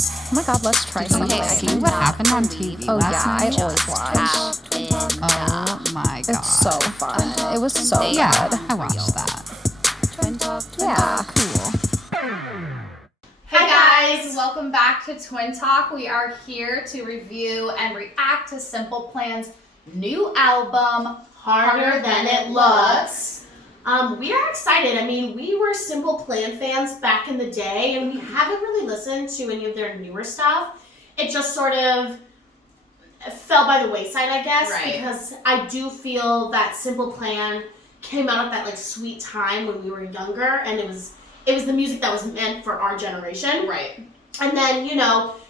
Oh my god, let's try something. See what happened on TV Oh last yeah, night? I always watch. Oh my god. It's so fun. It was so Yeah, good. I watched that. Yeah. Cool. Hey guys, welcome back to Twin Talk. We are here to review and react to Simple Plan's new album, Harder Than It Looks. We are excited. I mean, we were Simple Plan fans back in the day, and we haven't really listened to any of their newer stuff. It just sort of fell by the wayside, I guess, Right. because I do feel that Simple Plan came out at that like sweet time when we were younger, and it was the music that was meant for our generation. Right. And then,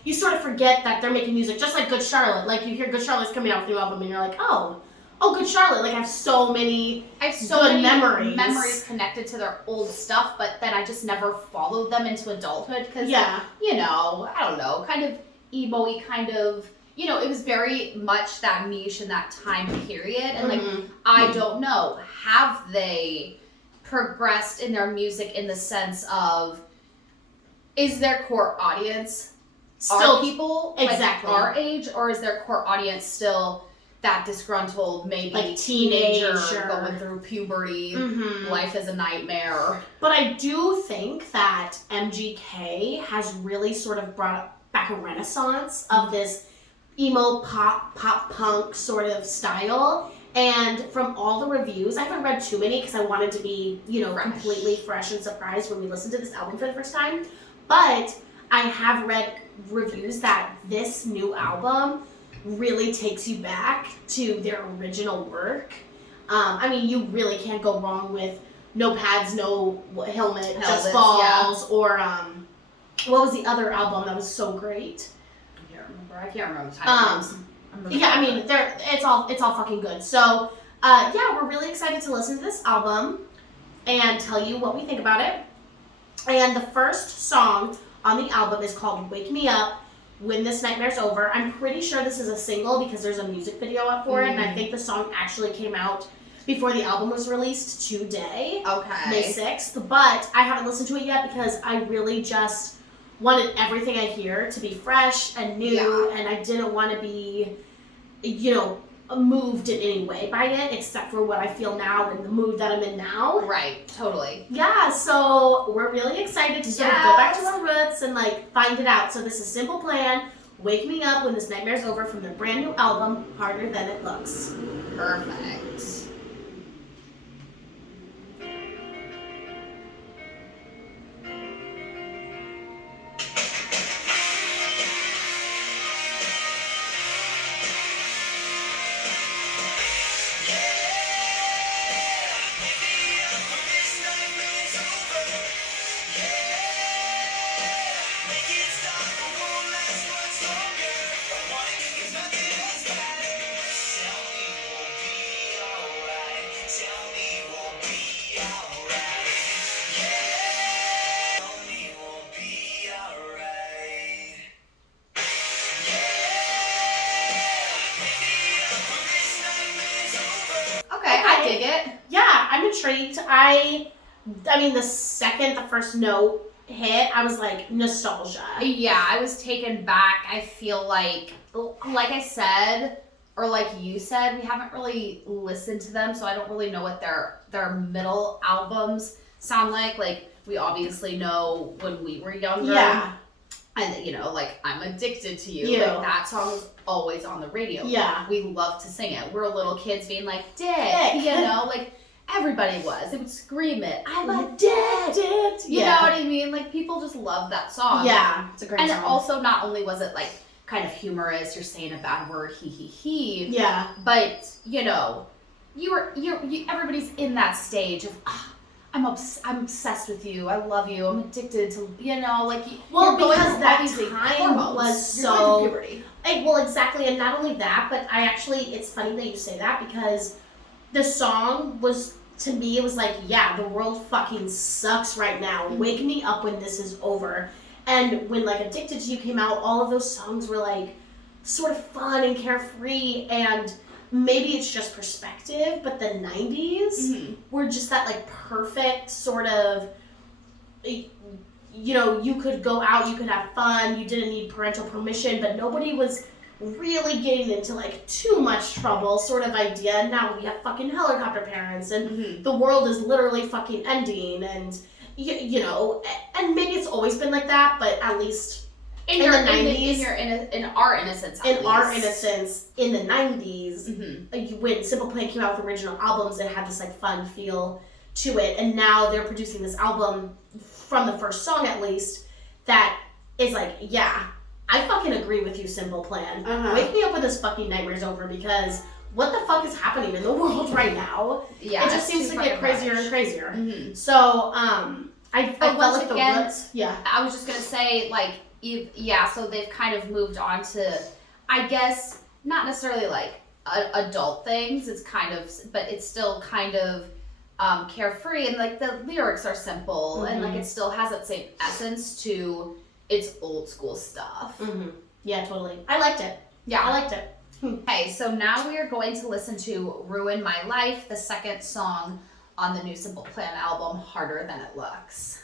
you sort of forget that they're making music just like Good Charlotte. Like, you hear Good Charlotte's coming out with a new album, and you're like, oh, Good Charlotte. Like, I have so many good memories connected to their old stuff, but then I just never followed them into adulthood because, I don't know, kind of emo-y, kind of, it was very much that niche in that time period. And, I don't know, have they progressed in their music in the sense of, is their core audience still our people, exactly like our age, or is their core audience still that disgruntled, maybe like teenager teenager going through puberty, life is a nightmare? But I do think that MGK has really sort of brought back a renaissance of this emo pop punk sort of style. And from all the reviews, I haven't read too many because I wanted to be, completely fresh and surprised when we listened to this album for the first time. But I have read reviews that this new album really takes you back to their original work. I mean, you really can't go wrong with No Pads, No Helmet, Just Falls, or what was the other album that was so great? I can't remember the titles. Yeah, I mean, it's all fucking good. So, we're really excited to listen to this album and tell you what we think about it. And the first song on the album is called Wake Me Up When This Nightmare's Over. I'm pretty sure this is a single because there's a music video up for it, and I think the song actually came out before the album was released today, May 6th. But I haven't listened to it yet because I really just wanted everything I hear to be fresh and new, and I didn't want to be, moved in any way by it, except for what I feel now and the mood that I'm in now. Right, totally. Yeah, so we're really excited to sort of go back to our roots and find it out. So this is Simple Plan, Wake Me Up When This Nightmare's Over, from their brand new album, Harder Than It Looks. Perfect. I dig it. Yeah, I'm intrigued. I mean, the first note hit, I was like, nostalgia. Yeah, I was taken back. I feel like I said, or like you said, we haven't really listened to them, so I don't really know what their middle albums sound like. Like, we obviously know when we were younger. Yeah. And, I'm Addicted to You. Like, that song was always on the radio. Yeah. We love to sing it. We're little kids being like, Dick. Everybody was. They would scream it. I'm addicted. You know what I mean? Like, people just love that song. Yeah. It's a great song. And also, not only was it, kind of humorous, you're saying a bad word, he. Yeah. But, everybody's in that stage of, I'm obsessed with you. I love you. I'm addicted to, because that time was so puberty. Well, exactly, and not only that, but it's funny that you say that because the song was, to me, it was like, yeah, the world fucking sucks right now. Wake me up when this is over. And when Addicted to You came out, all of those songs were sort of fun and carefree, and maybe it's just perspective, but the 90s were just that perfect sort of you know, you could go out, you could have fun, you didn't need parental permission, but nobody was really getting into like too much trouble sort of idea. Now we have fucking helicopter parents, and the world is literally fucking ending, and you know, and maybe it's always been like that, but at least in the 90s, in our innocence, in the 90s, when Simple Plan came out with original albums, it had this like fun feel to it, and now they're producing this album from the first song at least that is like, yeah, I fucking agree with you, Simple Plan. Wake me up when this fucking nightmare's over, because what the fuck is happening in the world right now? Yeah, it just seems to get crazier and crazier. So, I felt like the roots. Yeah, I was just gonna say, like, so they've kind of moved on to, I guess, not necessarily like adult things. It's kind of, but it's still kind of carefree, and like the lyrics are simple, and like it still has that same essence to its old school stuff. Yeah, totally. I liked it. Yeah, I liked it. Okay, so now we are going to listen to Ruin My Life, the second song on the new Simple Plan album, Harder Than It Looks.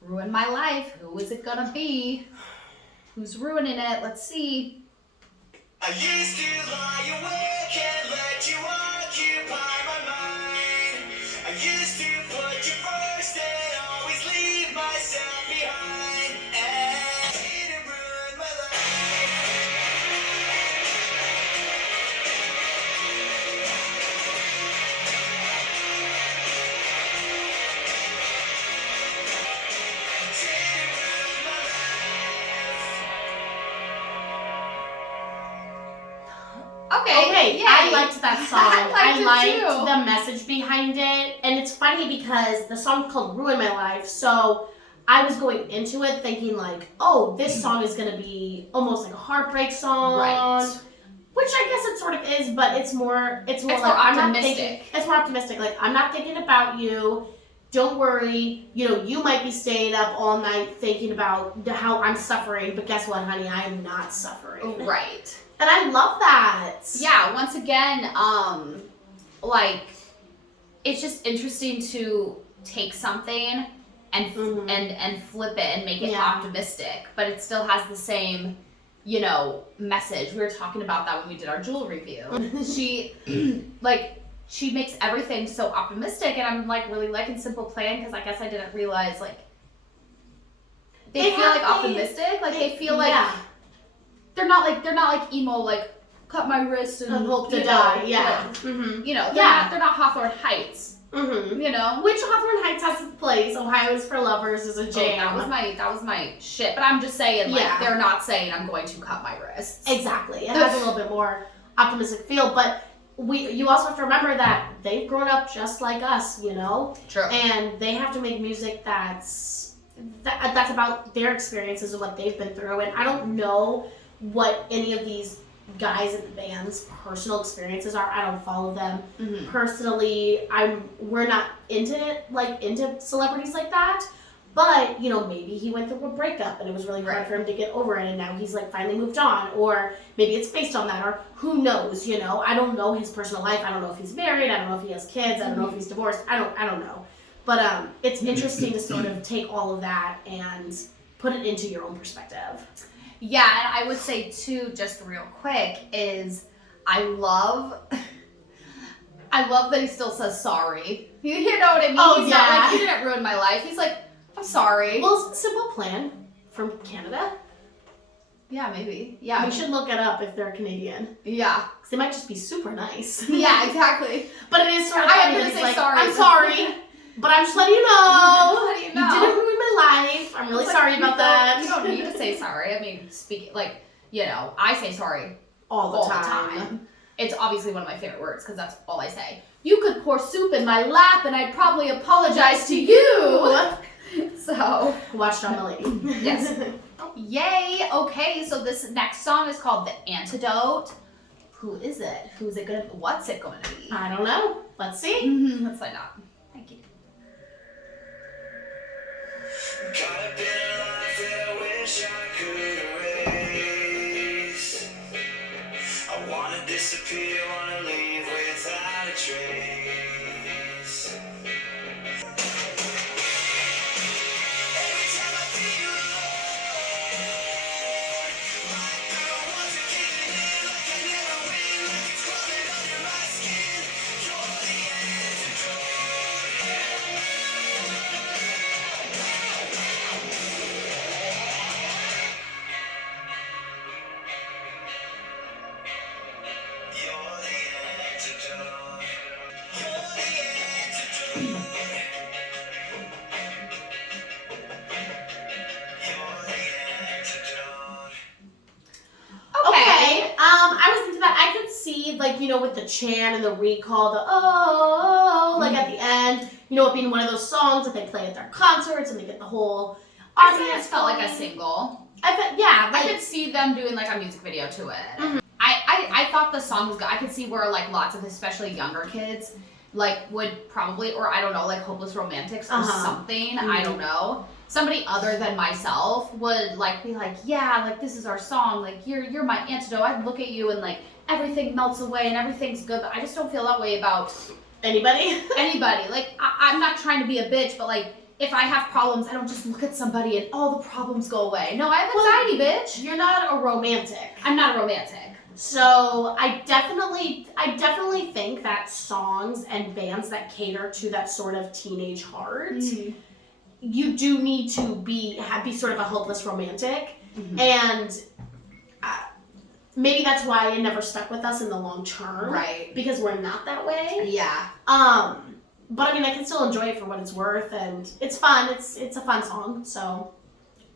Ruin My Life, who is it gonna be? Who's ruining it? Let's see. I used to lie awake and let you occupy my mind. I used to put you first and always leave myself behind. And it ruined my life. Okay, yay. I liked that song. I liked too. the message behind it. And it's funny because the song's called Ruin My Life. So I was going into it thinking like, oh, this song is going to be almost like a heartbreak song. Right. Which I guess it sort of is, but it's more like, more I'm not optimistic. thinking, it's more optimistic. Like, I'm not thinking about you. Don't worry. You know, you might be staying up all night thinking about how I'm suffering, but guess what, honey? I am not suffering. Right. And I love that. Yeah, once again, like, it's just interesting to take something and and flip it and make it optimistic, but it still has the same, you know, message. We were talking about that when we did our Jewel review. She, like, she makes everything so optimistic, and I'm, like, really liking Simple Plan, because I guess I didn't realize, like, they feel, like, optimistic. Like, they feel like... Yeah. They're not like emo, like cut my wrist and hope to you know, die. Yeah. Like, you know, they're not Hawthorne Heights. You know, which Hawthorne Heights has its place. Ohio's for Lovers is a jam. That was my shit. But I'm just saying, like, they're not saying I'm going to cut my wrists. Exactly. It has a little bit more optimistic feel, but you also have to remember that they've grown up just like us, you know. True. And they have to make music that's about their experiences and what they've been through. And I don't know what any of these guys in the band's personal experiences are. I don't follow them personally. We're not into celebrities like that. But, you know, maybe he went through a breakup and it was really hard for him to get over it, and now he's like finally moved on, or maybe it's based on that, or who knows, you know. I don't know his personal life. I don't know if he's married. I don't know if he has kids. I don't know if he's divorced. I don't know. But it's interesting to sort of take all of that and put it into your own perspective. Yeah, and I would say too, just real quick, is I love that he still says sorry. You know what I mean? Oh, He's yeah. not like, you didn't ruin my life. He's like, I'm sorry. Well, Simple Plan from Canada. Yeah, maybe. Yeah. We should look it up if they're Canadian. Yeah. Because they might just be super nice. Yeah, exactly. But it is sort of I funny am that gonna he's say like, sorry. I'm sorry, but I'm just letting you know. Letting you know. You didn't ruin my life. I'm really sorry about that. You don't need to say sorry. I mean, you know, I say sorry all the time. It's obviously one of my favorite words because that's all I say. You could pour soup in my lap and I'd probably apologize to you. So, watched on the lady. Yes. Yay. Okay, so this next song is called The Antidote. Who is it? What's it going to be? I don't know. Let's see. Let's find out. Thank you. Caught up in a life that I wish I could erase. I wanna disappear, wanna leave without a trace. like, you know, with the chant and the recall, the oh, like at the end, you know, it being one of those songs that they play at their concerts and they get the whole audience. It felt like a single. Yeah, I could see them doing like a music video to it. Mm-hmm. I thought the song was good. I could see where like lots of especially younger kids like would probably, or I don't know, like Hopeless Romantics or something. Mm-hmm. I don't know. Somebody other than myself would like be like, yeah, like this is our song. Like you're my antidote. I look at you and like everything melts away and everything's good. But I just don't feel that way about anybody. Like I'm not trying to be a bitch, but like if I have problems, I don't just look at somebody and all the problems go away. No, I have anxiety, bitch. You're not a romantic. I'm not a romantic. So I definitely think that songs and bands that cater to that sort of teenage heart, you do need to be sort of a hopeless romantic, and maybe that's why it never stuck with us in the long term, right? Because we're not that way. Yeah. But I mean, I can still enjoy it for what it's worth, and it's fun. It's a fun song, so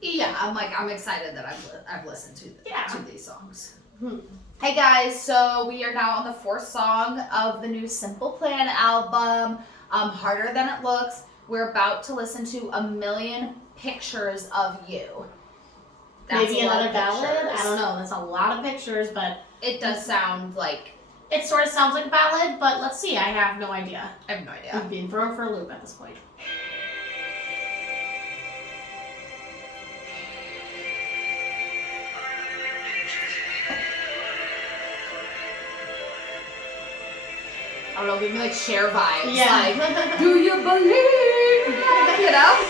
yeah. I'm excited that I've listened to these songs. Hmm. Hey guys, so we are now on the 4th song of the new Simple Plan album, Harder Than It Looks. We're about to listen to A Million Pictures of You. That's maybe another ballad? Pictures. I don't know. That's a lot of pictures, but it does sound like... It sort of sounds like a ballad, but let's see. I have no idea. I have no idea. I'm being thrown for a loop at this point. I don't know, give me like Cher vibes. Yeah. Like, do you believe? You know?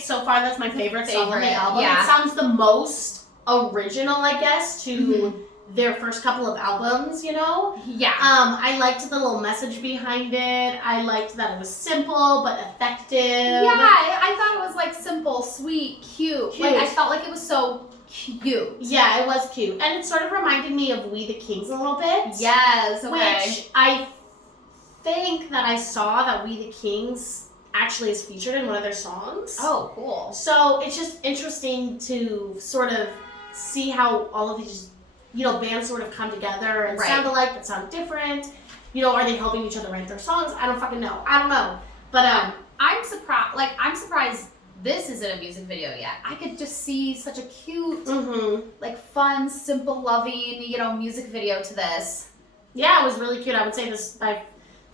So far, that's my favorite song on the album. Yeah. It sounds the most original, I guess, to their first couple of albums, you know? Yeah. I liked the little message behind it. I liked that it was simple but effective. Yeah, I thought it was like simple, sweet, cute. Like I felt like it was so cute. Yeah, it was cute. And it sort of reminded me of We the Kings a little bit. Yes, okay. Which I think that I saw that We the Kings actually is featured in one of their songs. Oh, cool. So it's just interesting to sort of see how all of these, you know, bands sort of come together and sound alike but sound different. You know, are they helping each other write their songs? I don't fucking know. I don't know. But I'm surprised this isn't a music video yet. I could just see such a cute, like fun, simple, loving, you know, music video to this. Yeah, it was really cute. I would say this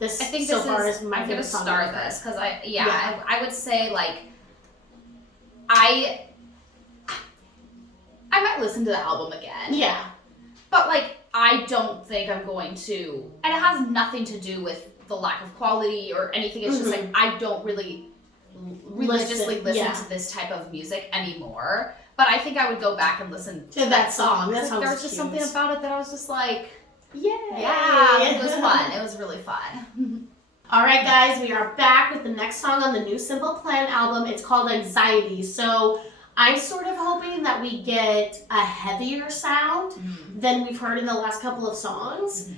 I think so this far is my favorite song. I'm gonna start this because I would say like I might listen to the album again. Yeah. But like I don't think I'm going to, and it has nothing to do with the lack of quality or anything. It's just like I don't really religiously listen to this type of music anymore. But I think I would go back and listen to that song. That there was just something about it that I was just like, yeah, it was fun. It was really fun. All right, guys, we are back with the next song on the new Simple Plan album. It's called Anxiety. So I'm sort of hoping that we get a heavier sound than we've heard in the last couple of songs.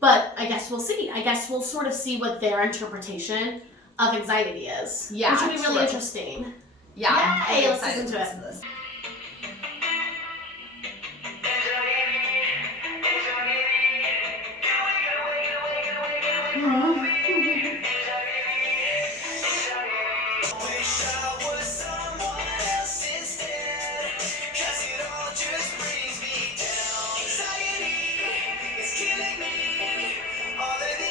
But I guess we'll see. I guess we'll sort of see what their interpretation of Anxiety is. Yeah, which would be really interesting. Yeah, Yay, I'm let's listen to it. this. All of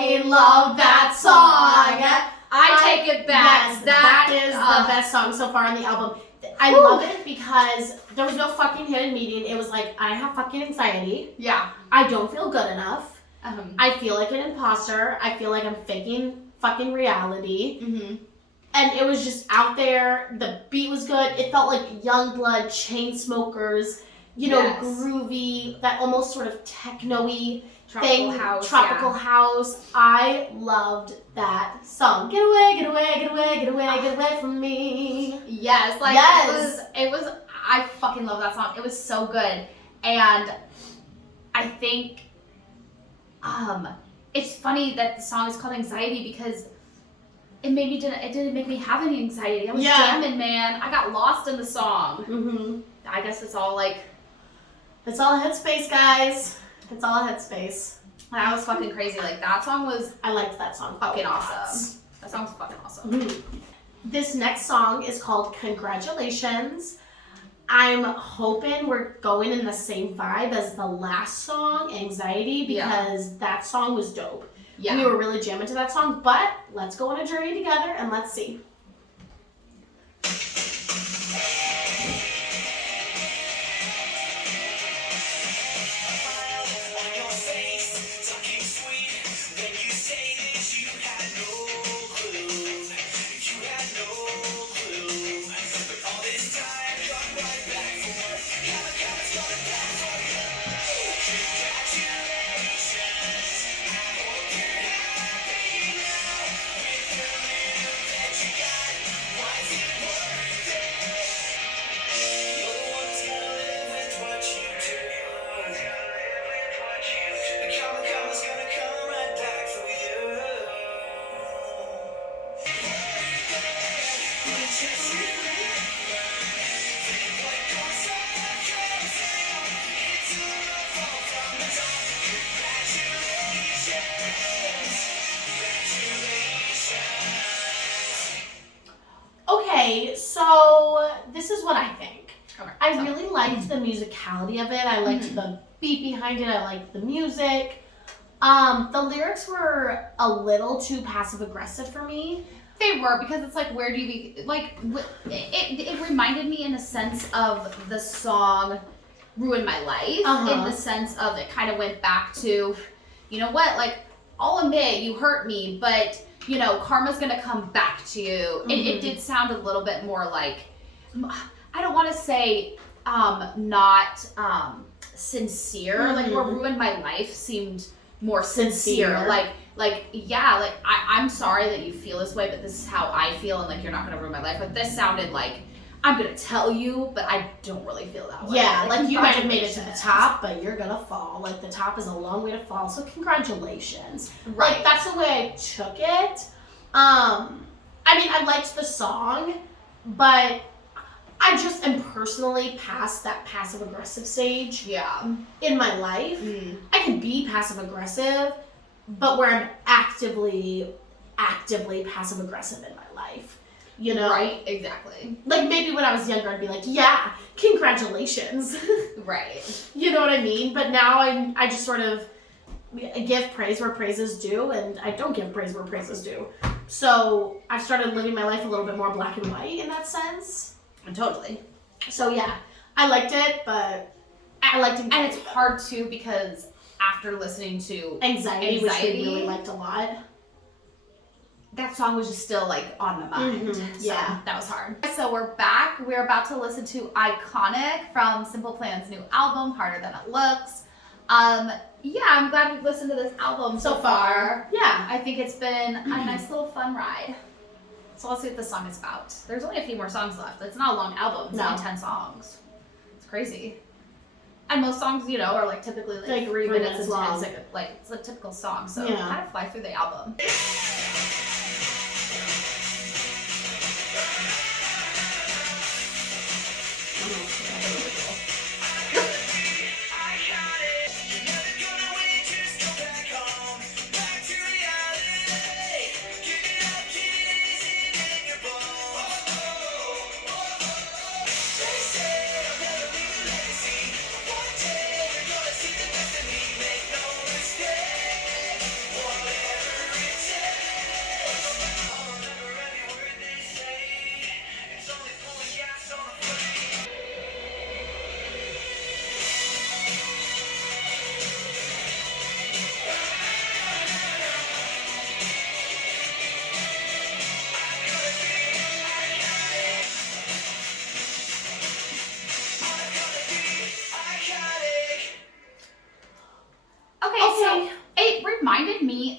fucking love that song. I take it back. Yes, that is the best song so far on the album. I love it because there was no fucking hidden meaning. It was like, I have fucking anxiety. Yeah. I don't feel good enough. I feel like an imposter. I feel like I'm faking fucking reality. Mm-hmm. And it was just out there. The beat was good. It felt like Youngblood, Chainsmokers, groovy, that almost sort of techno-y thing. Tropical house. I loved that song. Get away, get away, get away, get away, get away from me. Yes, like it was I fucking love that song. It was so good. And I think it's funny that the song is called Anxiety because it didn't make me have any anxiety. I was jamming, man. I got lost in the song. Mm-hmm. I guess it's all like it's all headspace, guys. It's all headspace. That was fucking crazy. Like that song was I liked that song. fucking awesome. That song's fucking awesome. Mm-hmm. This next song is called Congratulations. I'm hoping we're going in the same vibe as the last song, Anxiety, because that song was dope. Yeah. We were really jamming to that song, but let's go on a journey together and let's see. Okay, so this is what I think. Okay, I really liked the musicality of it. I liked the beat behind it. I liked the music. The lyrics were a little too passive aggressive for me. They were, because it's like, where do you be, like, it reminded me in a sense of the song Ruin My Life, in the sense of it kind of went back to, you know what, like, I'll admit you hurt me, but, you know, karma's gonna come back to you. It did sound a little bit more like, I don't want to say not sincere, like, where Ruin My Life seemed more sincere. Like, yeah, like, I'm sorry that you feel this way, but this is how I feel, and like, you're not gonna ruin my life. But this sounded like, I'm gonna tell you, but I don't really feel that way. Yeah, like you might have made it to the top, but you're gonna fall. Like, the top is a long way to fall, so congratulations. Right. Like, that's the way I took it. I mean, I liked the song, but I just am personally past that passive aggressive stage. Yeah. In my life. I can be passive aggressive, but where I'm actively passive aggressive in my life. You know? Right, exactly. Like, maybe when I was younger, I'd be like, yeah, congratulations. Right. You know what I mean? But now I just sort of give praise where praise is due, and I don't give praise where praise is due. So I've started living my life a little bit more black and white in that sense. Totally. So yeah, I liked it, but I liked it. And it's hard too, because after listening to Anxiety, which we really liked a lot, that song was just still like on the mind. So yeah, that was hard. So we're back. We're about to listen to Iconic from Simple Plan's new album, Harder Than It Looks. Yeah, I'm glad we've listened to this album so far. Yeah. I think it's been a nice little fun ride. So let's see what this song is about. There's only a few more songs left. It's not a long album. It's only 10 songs. It's crazy. And most songs, you know, are like typically like 3 minutes and 10 seconds. Like, it's a typical song. So kind of fly through the album.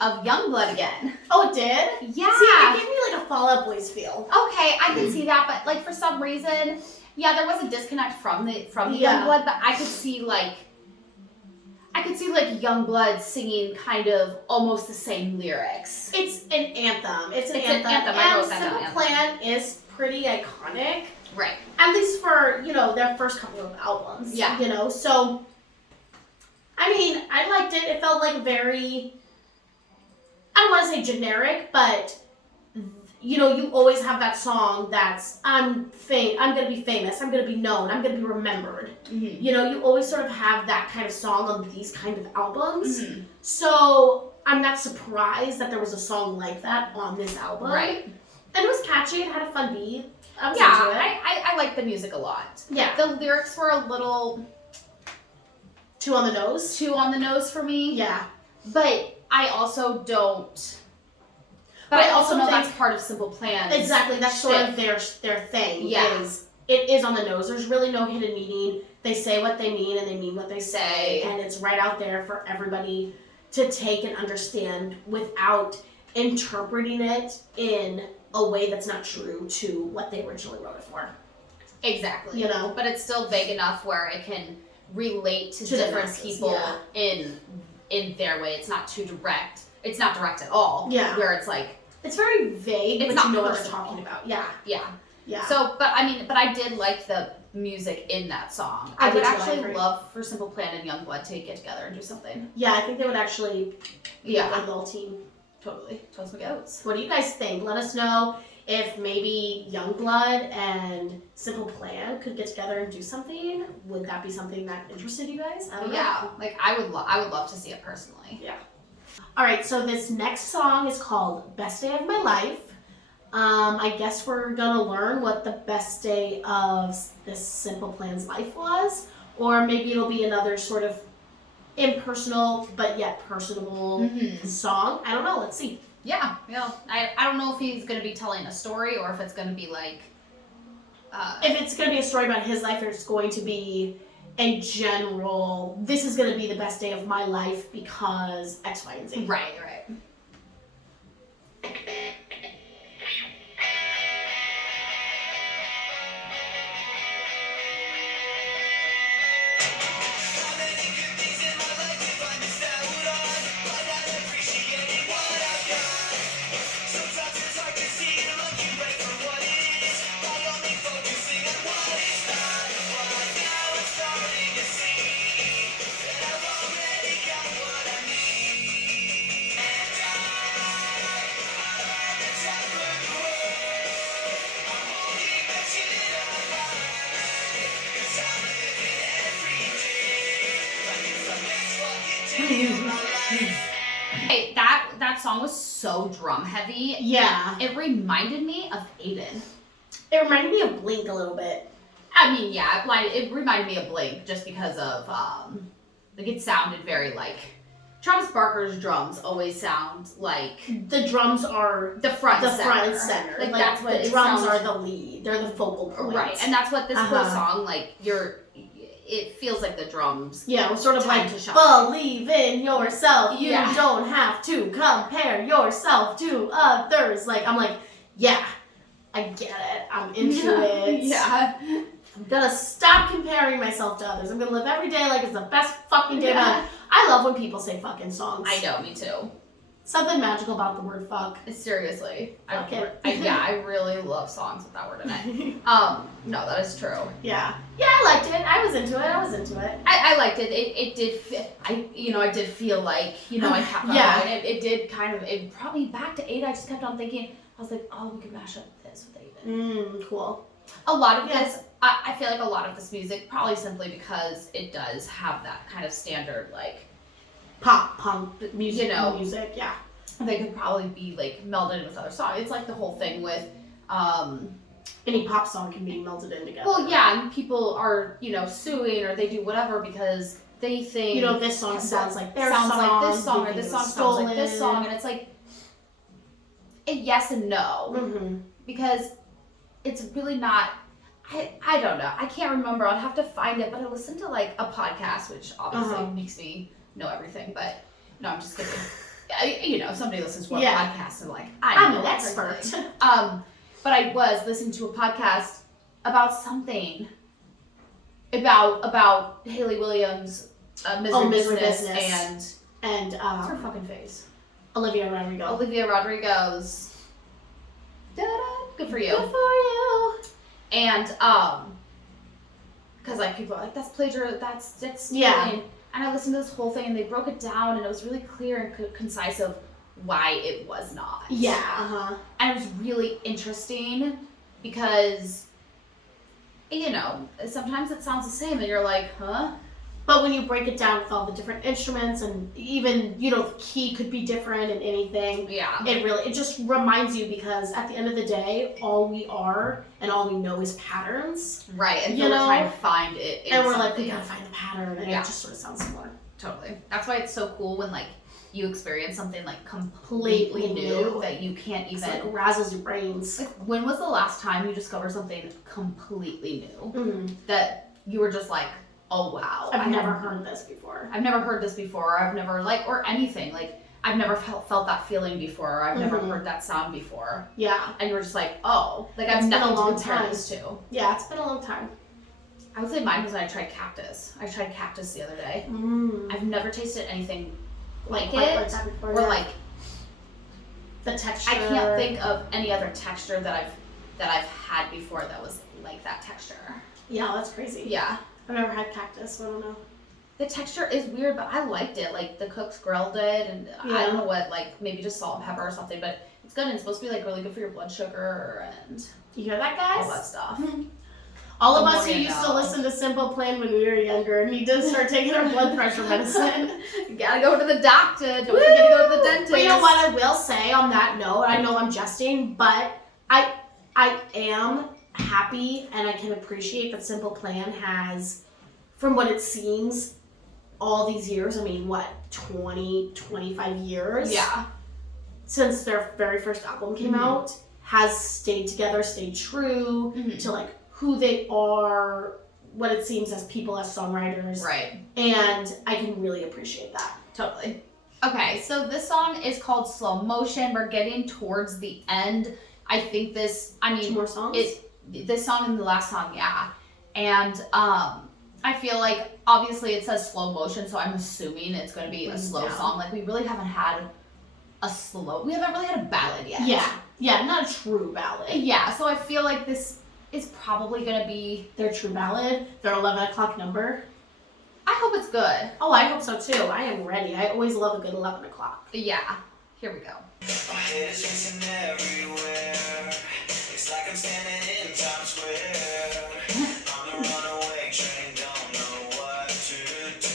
of Youngblood again. Oh, it did? Yeah. See, it gave me like a Fall Out Boys feel. Okay, I can see that, but like for some reason, yeah, there was a disconnect from the Yeah. Youngblood, but I could see like Youngblood singing kind of almost the same lyrics. It's an anthem. It's an It's an anthem. anthem. I And wrote that down, Simple Plan is pretty iconic. Right. At least for, their first couple of albums. Yeah. So, I mean, I liked it. It felt like very, I don't want to say generic, but, you always have that song that's, I'm going to be famous, I'm going to be known, I'm going to be remembered. Mm-hmm. You always sort of have that kind of song on these kind of albums. Mm-hmm. So, I'm not surprised that there was a song like that on this album. Right. And it was catchy, it had a fun beat. I was Yeah, into it. I like the music a lot. Yeah. The lyrics were a little Too on the nose? too on the nose for me. Yeah. But I also don't. But But I I also also know think- that's part of Simple Plan. Exactly, that's sort of shtick. their thing. Yeah. It is on the nose. There's really no hidden meaning. They say what they mean and they mean what they say, and it's right out there for everybody to take and understand without interpreting it in a way that's not true to what they originally wrote it for. Exactly. But it's still vague enough where it can relate to To the different masses, people yeah. in their way. It's not too direct. It's not direct at all. Yeah. Where it's like, It's very vague, It's but not you know what they're personal. talking about. Yeah. yeah. Yeah. So, but I did like the music in that song. I I would did too, I actually agree. love for Simple Plan and Youngblood to get together and do something. Yeah, I think they would actually be a Yeah. good little team. Totally. Toast McGoats. What do you guys think? Let us know if maybe Youngblood and Simple Plan could get together and do something. Would that be something that interested you guys? I don't know. Yeah. Like I would love to see it personally. All right, so this next song is called Best Day of My Life. I guess we're gonna learn what the best day of this Simple Plan's life was, or maybe it'll be another sort of impersonal but yet personable song. I don't know. Let's see. Yeah. I don't know if he's gonna be telling a story or if it's gonna be like If it's gonna be a story about his life, or it's going to be a general, this is gonna be the best day of my life because X, Y, and Z. right. How many good things in my life if I missed out on? By not appreciating what I've got. Sometimes it's hard to see you're looking right for what it is, by only focusing on what it's not. But now I'm starting to see that I've already got what I need. And I'm on the top of the world. I'm holding my chin up high, 'cause I'm living every day like it's the best fucking day of my life. Hey, that song was so drum heavy. Yeah. It reminded me of Aiden. It reminded me of Blink a little bit. I mean, yeah, it reminded me of Blink just because of like it sounded very like Travis Barker's drums always sound like The drums are the front the center. front and center. Like that's what the it drums sounds, are the lead. They're the focal point. right, and that's what this whole Uh-huh. song like. It feels like the drums. Yeah, it was sort of Time like to shine. believe in yourself. You Yeah. don't have to compare yourself to others. Like I'm like, yeah, I get it. I'm into it. Yeah. I'm gonna stop comparing myself to others. I'm gonna live every day like it's the best fucking day of my life. I love when people say fucking songs. I know, me too. Something magical about the word fuck. Seriously. Fuck it. I really love songs with that word in it. No, that is true. Yeah. Yeah, I liked it. I was into it. I liked it. It did fit. I did feel like, I kept on Yeah. going. It did kind of, it brought me back to 8. I just kept on thinking, I was like, oh, we could mash up this with 8. Cool. A lot of Yeah. this, I feel like a lot of this music, probably simply because it does have that kind of standard, like, Pop, punk, music, music, yeah. they could probably be, like, melded in with other songs. It's like the whole thing with, Any pop song can be melded in together. well, yeah, and people are, suing or they do whatever because they think... This song sounds like their sounds song. like this song, they or think this it song was sounds like this stolen. song, and it's like, yes and no, Mm-hmm. because it's really not, I don't know, I can't remember, I'd have to find it, but I listened to like a podcast, which obviously Uh-huh. makes me know everything, but no, I'm just kidding. you know, somebody listens to our Yeah. podcast and like, I'm know an expert. everything. But I was listening to a podcast about something about Haley Williams, Misery Business, and what's her fucking face? Olivia Rodrigo. Olivia Rodrigo's. Da-da, good for you. Good for you. And because like people are like, that's plagiarism, that's stealing. Yeah. And I listened to this whole thing and they broke it down and it was really clear and concise of why it was not. Yeah. And it was really interesting because, you know, sometimes it sounds the same and you're like, huh? But when you break it down with all the different instruments and even, you know, the key could be different and anything. Yeah. It just reminds you because at the end of the day, all we are and all we know is patterns. Right. And you so know, we're trying to find it in and we're like, something. we gotta find the pattern and it just sort of sounds similar. Totally. That's why it's so cool when like you experience something like completely new that you can't even. It like razzles your brains. Like, when was the last time you discovered something completely new that you were just like, oh wow, I've never heard this before. I've never heard this before. I've never like or anything like I've never felt that feeling before. Or I've never heard that sound before. Yeah. And you were just like, oh, like I've It's been nothing a long to compare time. this to. Yeah, it's been a long time. I would say mine was when I tried cactus. I tried cactus the other day. I've never tasted anything like Quite it like that before, or yeah. like The texture. I can't think of any other texture that I've had before that was like that texture. Yeah, that's crazy. Yeah. I've never had cactus, so I don't know. The texture is weird, but I liked it. Like the cooks grilled it, and I don't know what, like maybe just salt and pepper or something, but it's good and it's supposed to be like really good for your blood sugar and You hear that, guys? all that stuff. All of The us more who you used to know. listen to Simple Plan when we were younger need to start taking our blood pressure medicine. You gotta go to the doctor. Don't forget to go to the dentist. But you know what I will say on that note? I know I'm jesting, but I am happy and I can appreciate that Simple Plan has, from what it seems, all these years, I mean, what, 20, 25 years? Yeah. Since their very first album came out, has stayed together, stayed true to like who they are, what it seems as people, as songwriters. Right. And I can really appreciate that. Totally. Okay, so this song is called Slow Motion. We're getting towards the end. I think this, I mean, 2 more songs? This song and the last song, yeah. And I feel like, obviously it says slow motion, so I'm assuming it's going to be a slow song. Like, we really haven't had we haven't really had a ballad yet. Yeah, not a true ballad. Yeah, so I feel like this is probably going to be... Their true ballad, their 11 o'clock number. I hope it's good. Oh, I hope so too. I am ready. I always love a good 11 o'clock. Yeah, here we go. My head is racing everywhere. It's like I'm standing in Times Square. I'm a runaway train, don't know what to do.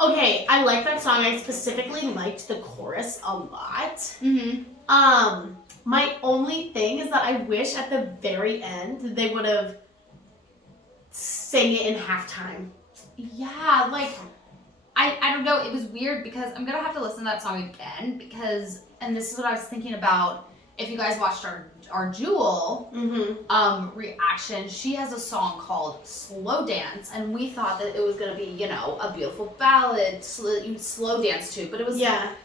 Okay, I like that song. I specifically liked the chorus a lot. My only thing is that I wish at the very end they would have sang it in halftime. Yeah, like, I don't know, it was weird because I'm gonna have to listen to that song again because, and this is what I was thinking about, if you guys watched our Jewel reaction, she has a song called Slow Dance, and we thought that it was gonna be, you know, a beautiful ballad, you slow dance to, but it was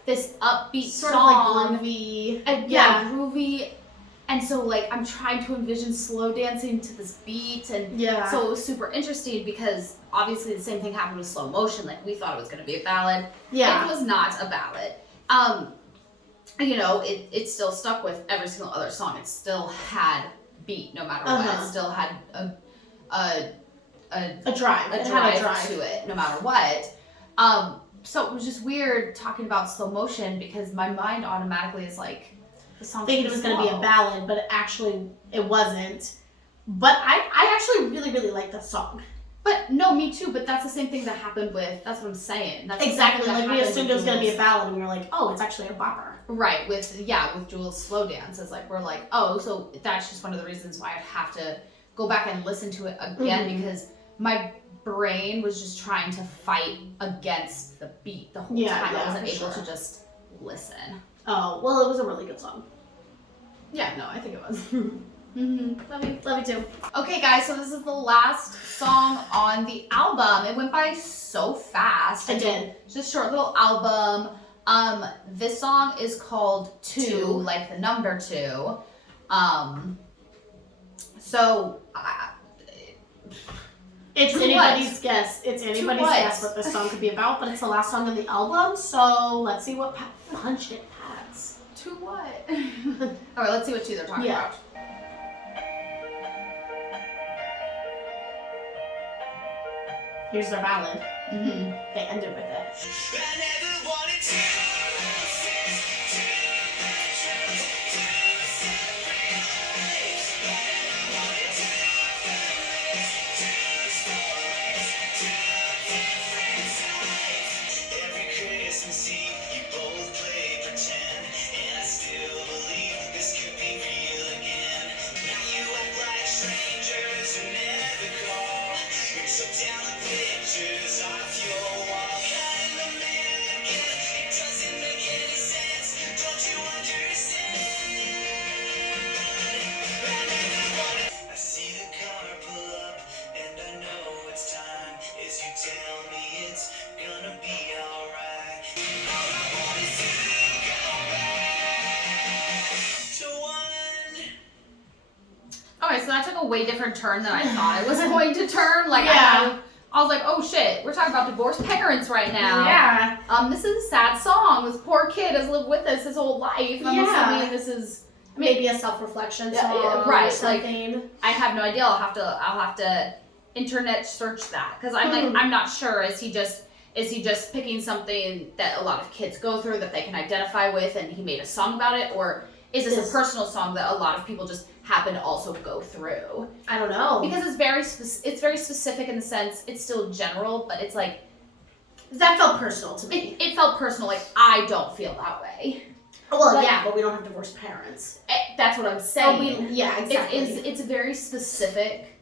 this upbeat Sort song. of like groovy. And groovy. And so, like, I'm trying to envision slow dancing to this beat, and so it was super interesting because obviously the same thing happened with Slow Motion. Like, we thought it was going to be a ballad. Yeah. It was not a ballad. You know, it still stuck with every single other song. It still had beat no matter what. It still had drive to it, no matter what. So it was just weird talking about slow motion because my mind automatically is like, the song thinking it was going to be a ballad, but actually it wasn't. But I actually really, really like the song. But no, me too. But that's the same thing that happened with. That's what I'm saying. That's exactly. Like we assumed it was going to be a ballad, and we were like, oh, it's actually a bopper. Right. With Jules' slow dance, it's like we're like, oh, so that's just one of the reasons why I'd have to go back and listen to it again because my brain was just trying to fight against the beat the whole time. I wasn't able to just listen. Oh well, it was a really good song. Yeah. No, I think it was. Mm-hmm. Love you too. Okay, guys, so this is the last song on the album. It went by so fast. It did. It's just a short little album. This song is called Two, like the number 2. So it's anybody's guess. It's anybody's guess what this song could be about, but it's the last song on the album. So let's see what punch it has. To what? All right, let's see what 2 they're talking about. Here's their ballad. Mm-hmm. They ended with it. I never wanted to every Christmas Eve you both play pretend, and I still believe this could be real again. Now you act like strangers who never call. You took down the pictures off your wall. Cut in the mirror again, it doesn't make any sense. Don't you understand? I see the car pull up, and I know it's time. As you tell me it's gonna be alright. All I want is to go back to one. Okay, so that took a way different turn than I thought it was going to turn. Like, Yeah. I was like, oh shit, we're talking about divorced parents right now. Yeah. This is a sad song. This poor kid has lived with us his whole life. I'm assuming this is Maybe a self-reflection song right, or something. I have no idea. I'll have to internet search that because I'm like I'm not sure. Is he just picking something that a lot of kids go through that they can identify with, and he made a song about it, or is this a personal song that a lot of people just happen to also go through? I don't know. Because it's very specific in the sense it's still general, but it's like that felt personal to me. it felt personal. Like I don't feel that way. Well, Like, yeah, but we don't have divorced parents. That's what I'm saying. Exactly. It's very specific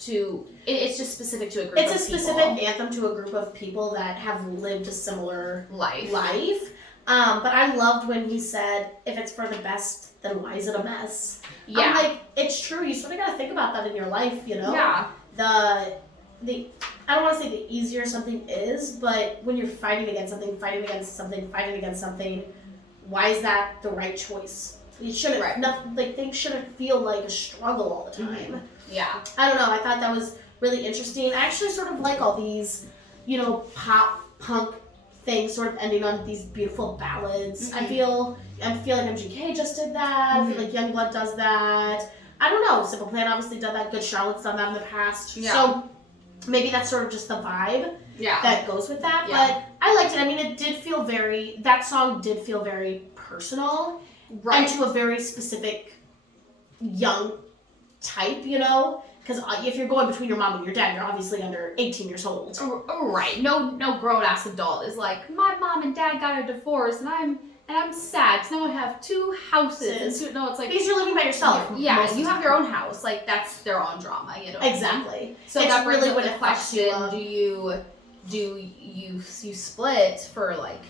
to. It's just specific to a group. It's of a specific people. anthem to a group of people that have lived a similar life. But I loved when he said, "If it's for the best, then why is it a mess?" Yeah. I'm like, it's true. You sort of got to think about that in your life, you know. Yeah. The I don't want to say the easier something is, but when you're fighting against something, why is that the right choice? You shouldn't. Things shouldn't feel like a struggle all the time. Mm-hmm. Yeah. I don't know. I thought that was really interesting. I actually sort of like all these, pop punk things sort of ending on these beautiful ballads. Mm-hmm. I feel like MGK just did that. I feel like Youngblood does that. I don't know. Simple Plan obviously did that. Good Charlotte's done that in the past. Yeah. So maybe that's sort of just the vibe that goes with that. Yeah. But I liked it. I mean, that song did feel very personal. Right. And to a very specific young type, Because if you're going between your mom and your dad, you're obviously under 18 years old. Right. No grown-ass adult is like, my mom and dad got a divorce and I'm sad because now I have 2 houses. No, it's like because you're living by yourself. Yeah, you have your own house. Like that's their own drama, Exactly. So it's that brings really up what the it fucks you question: up. do you split for like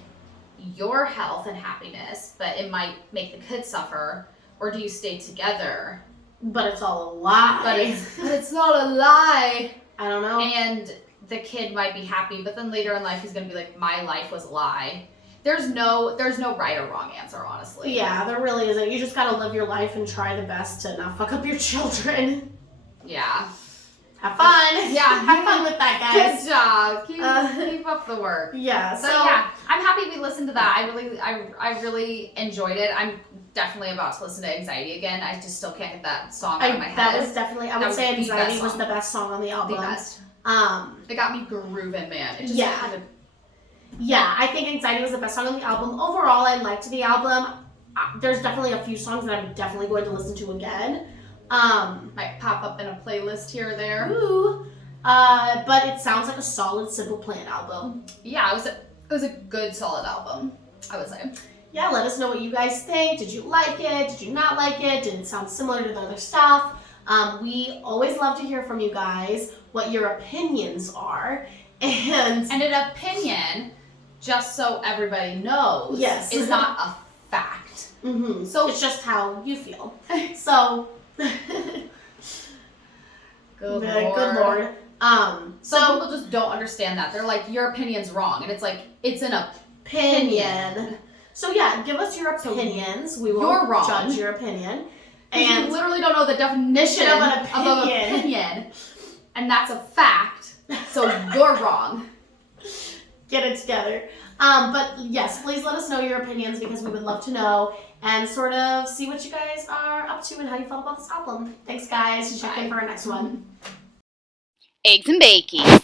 your health and happiness, but it might make the kids suffer, or do you stay together? But it's all a lie. But it's not a lie. I don't know. And the kid might be happy, but then later in life he's gonna be like, my life was a lie. There's no right or wrong answer, honestly. Yeah, there really isn't. You just gotta live your life and try the best to not fuck up your children. Yeah. have fun. Yeah. Have fun with that, guys. Good job. Keep up the work. Yeah. So yeah, I'm happy we listened to that. I really enjoyed it. I'm definitely about to listen to Anxiety again. I just still can't get that song out of my head. That was definitely, I would say was the Anxiety best was song. the best song on the album. The best. It got me grooving, man. It just Yeah. kind of. Yeah, I think Anxiety was the best song on the album. Overall, I liked the album. There's definitely a few songs that I'm definitely going to listen to again. Might pop up in a playlist here or there. Ooh. But it sounds like a solid Simple Plan album. Yeah, it was a good, solid album, I would say. Yeah, let us know what you guys think. Did you like it? Did you not like it? Did it sound similar to the other stuff? We always love to hear from you guys what your opinions are. And an opinion, just so everybody knows, Yes. is not a fact. mm-hmm. So it's just how you feel. So, good good Lord. Some So people just don't understand that. They're like, your opinion's wrong, and it's like, it's an opinion. So yeah, give us your opinions. We will You're wrong. judge your opinion. And you literally don't know the definition of an of an opinion, and that's a fact. So you're wrong. Get it together. But yes, please let us know your opinions because we would love to know and sort of see what you guys are up to and how you felt about this album. Thanks, guys. Check in for our next one. Eggs and bacon.